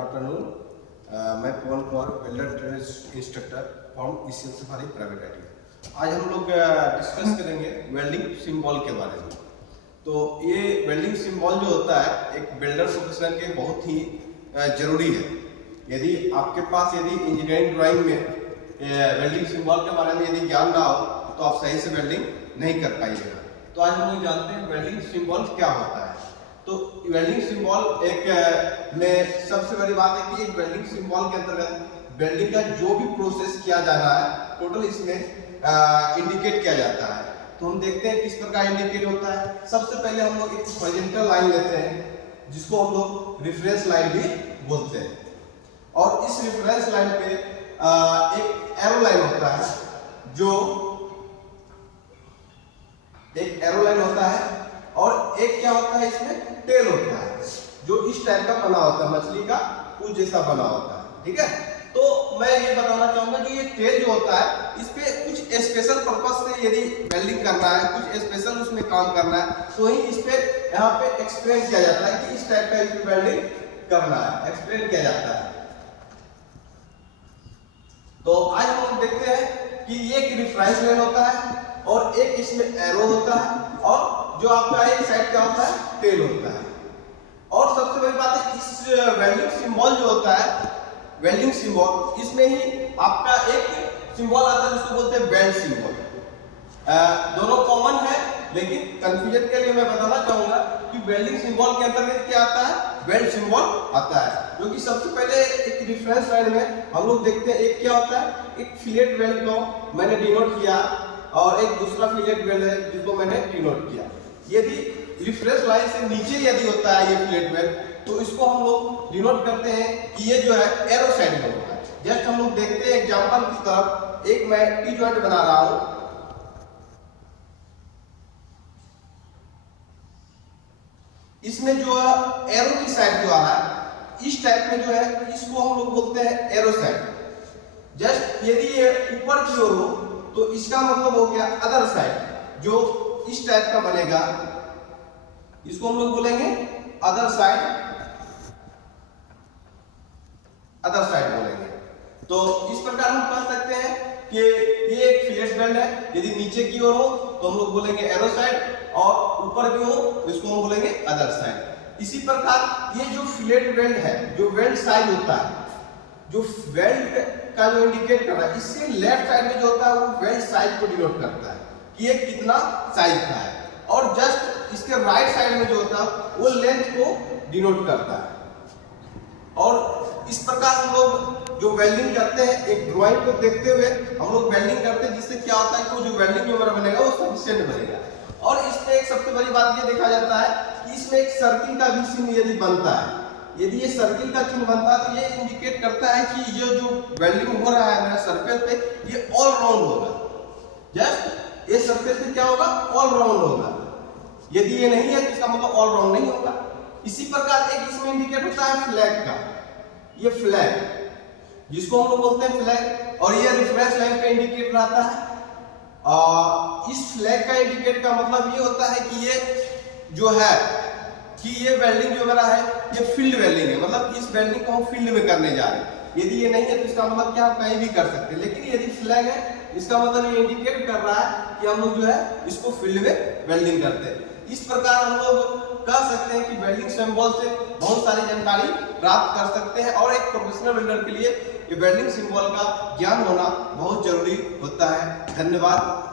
Afternoon. मैं Pawan Kumar, welder training instructor from ECL Safari private limited. आज हम लोग डिस्कस करेंगे वेल्डिंग सिंबल के बारे में। तो ये वेल्डिंग सिंबल जो होता है एक वेल्डर प्रोफेशनल के बहुत ही जरूरी है। यदि आपके पास इंजीनियरिंग ड्राइंग में वेल्डिंग सिंबल के बारे में यदि ज्ञान ना हो तो आप सही से वेल्डिंग नहीं कर पाइएगा। तो आज हम लोग जानते हैं वेल्डिंग सिंबल क्या होता है। तो वेल्डिंग सिंबल एक में सबसे बड़ी बात है कि एक वेल्डिंग सिंबल के अंतर्गत वेल्डिंग का जो भी प्रोसेस किया जा रहा है टोटल इसमें इंडिकेट किया जाता है। तो हम देखते हैं किस प्रकार इंडिकेट होता है। सबसे पहले हम लोग एक हॉरिजॉन्टल लाइन लेते हैं जिसको हम लोग रेफरेंस लाइन भी बोलते हैं, और इस रेफरेंस लाइन पे एक एरो लाइन होता है, जो एक एरो लाइन होता है, और एक क्या होता है इसमें टेल होता है जो इस टाइप का बना होता है, मछली का पूंछ जैसा बना होता है। ठीक है, तो मैं ये बताना चाहूंगा कि ये टेल जो होता है इस पे कुछ स्पेशल पर्पस से यदि वेल्डिंग करना है, कुछ स्पेशल उसमें काम करना है, तो ही इस पे यहाँ पे एक्सप्लेन किया जाता है कि इस टाइप का इसमें वेल्डिंग करना है, एक्सप्लेन किया जाता है। तो आज हम लोग देखते हैं कि ये एक रेफरेंस लाइन होता है और एक इसमें एरो होता है, और जो आपका एक साइड क्या होता है टेल होता है। और सबसे बड़ी बात है इस वेल्डिंग सिंबल जो होता है, वेल्डिंग सिंबल, इसमें ही आपका एक सिंबल आता है जिसको बोलते हैं वेल्ड सिंबल। दोनों कॉमन है, लेकिन कंफ्यूजन के लिए मैं बताना चाहूंगा कि वेल्डिंग सिंबल के अंतर्गत क्या आता है, वेल्ड सिंबल आता है। क्योंकि सबसे पहले एक रेफरेंस लाइन में हम लोग देखते हैं एक क्या होता है, एक फिलेट वेल्ड को मैंने डिनोट किया और एक दूसरा फिलेट वेल्ड है जिसको मैंने डिनोट किया। यदि रेफरेंस लाइन से नीचे यदि होता है ये फिलेट वेल्ड, तो इसको हम लोग डिनोट करते हैं कि ये जो है एरो साइड में होता है। जस्ट हम लोग देखते हैं एग्जांपल की तरफ, एक मैं टी जॉइंट बना रहा हूं, इसमें जो है एरो की साइड जो आ रहा है इस टाइप में जो है इसको हम लोग बोलते हैं एरो साइड। जस्ट यदि ये ऊपर की ओर हो तो इसका मतलब हो गया अदर साइड, जो इस टाइप का बनेगा, इसको हम लोग बोलेंगे अदर साइड, अदर साइड बोलेंगे। तो इस प्रकार हम कह सकते हैं कि ये एक फिलेट वेल्ड है, यदि नीचे की ओर हो तो हम लोग बोलेंगे एरो साइड, और ऊपर की हो तो इसको हम बोलेंगे अदर साइड। इसी प्रकार ये जो फिलेट वेल्ड है, जो वेल्ड साइज होता है, जो वेल्ड का जो इंडिकेट कर रहा है, इससे लेफ्ट साइड में जो होता है वो वेल्ड साइज को डिनोट करता है कि ये कितना साइज का है, और जस्ट इसके राइट साइड में जो होता है वो लेंथ को डिनोट करता है। और इस प्रकार हम लोग जो वेल्डिंग करते हैं, एक ड्राइंग को देखते हुए हम लोग वेल्डिंग करते हैं, जिससे क्या होता है कि वो जो वेल्डिंग जो हमारा बनेगा वो सफिशिएंट बनेगा। और इसमें एक सबसे बड़ी बात ये देखा जाता है कि इसमें एक सर्किल का भी चिन्ह यदि बनता है, यदि ये सर्किल का चिन्ह बनता है तो ये इंडिकेट करता है कि ये जो वेल्डिंग हो रहा है मेरा सरफेस पे ये ऑल राउंड होगा। जस्ट ये सरफेस पे क्या होगा, ऑल राउंड होगा। यदि ये नहीं है तो इसका मतलब ऑल राउंड नहीं होगा। इसी प्रकार एक इसमें इंडिकेट होता है फ्लैग का, ये फ्लैग जिसको हम लोग बोलते हैं फ्लैग, और ये रेफरेंस लाइन पे इंडिकेट रहता है। इस फ्लैग का इंडिकेट का मतलब ये होता है कि ये जो है कि ये वेल्डिंग जो मेरा है ये फील्ड वेल्डिंग है, मतलब इस वेल्डिंग को हम फील्ड में करने जा रहे हैं। यदि ये नहीं है तो इसका मतलब क्या, हम कहीं भी कर सकते हैं, लेकिन यदि फ्लैग है इसका मतलब ये इंडिकेट कर रहा है कि हम लोग जो है इसको फील्ड में वेल्डिंग करते हैं। इस प्रकार हम लोग कह सकते हैं कि वेल्डिंग सिंबल से बहुत सारी जानकारी प्राप्त कर सकते हैं, और एक प्रोफेशनल वेल्डर के लिए ये वेल्डिंग सिंबल का ज्ञान होना बहुत जरूरी होता है। धन्यवाद।